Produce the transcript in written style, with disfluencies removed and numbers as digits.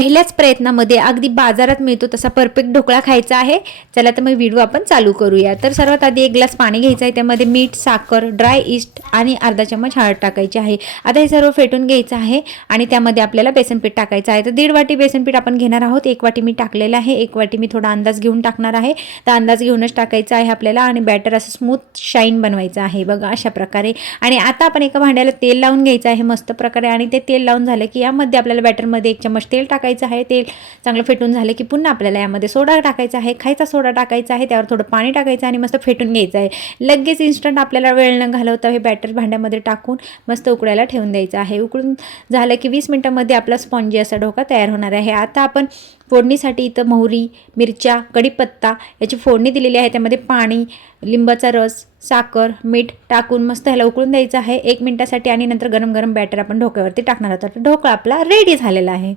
पहिल्याच प्रयत्नामध्ये अगदी बाजारात मिळतो तसा परफेक्ट ढोकळा खायचा आहे. चला तर मग व्हिडिओ आपण चालू करूया. तर सर्वात आधी एक ग्लास पाणी घ्यायचं आहे. त्यामध्ये मीठ, साखर, ड्राय इस्ट आणि अर्धा चम्मच हळद टाकायची आहे. आता हे सर्व फेटून घ्यायचं आहे आणि त्यामध्ये आपल्याला बेसन पीठ टाकायचं आहे. तर 1.5 वाटी बेसन पीठ आपण घेणार आहोत. 1 वाटी मी टाकलेलं आहे. 1 वाटी मी थोडा अंदाज घेऊन टाकणार आहे. तर अंदाज घेऊनच टाकायचं आहे आपल्याला आणि बॅटर असं स्मूथ शाईन बनवायचं आहे बघा अशा प्रकारे. आणि आता आपण एका भांड्याला तेल लावून घ्यायचं आहे मस्त प्रकारे आणि ते तेल लावून झालं की यामध्ये आपल्याला बॅटरमध्ये 1 चम्मच तेल टाकायचं आहे. तेल चांगलं फेटून झालं की पुन्हा आपल्याला यामध्ये सोडा टाकायचा आहे. खायचा सोडा टाकायचा आहे. त्यावर थोडं पाणी टाकायचं आणि मस्त फेटून घ्यायचं आहे. लगेच इन्स्टंट आपल्याला वेळ न घालवता हे बॅटर भांड्यामध्ये टाकून मस्त उकळायला ठेवून द्यायचं आहे. उकळून झालं की 20 मिनिटांमध्ये आपला स्पॉन्जी असा ढोका तयार होणार आहे. आता आपण फोडणीसाठी इथं मोहरी, मिरच्या, कढीपत्ता याची फोडणी दिलेली आहे. त्यामध्ये पाणी, लिंबाचा रस, साखर, मीठ टाकून मस्त ह्याला उकळून द्यायचं आहे 1 मिनिटासाठी आणि नंतर गरम गरम बॅटर आपण ढोक्यावरती टाकणार आहोत. ढोकळा आपला रेडी झालेला आहे.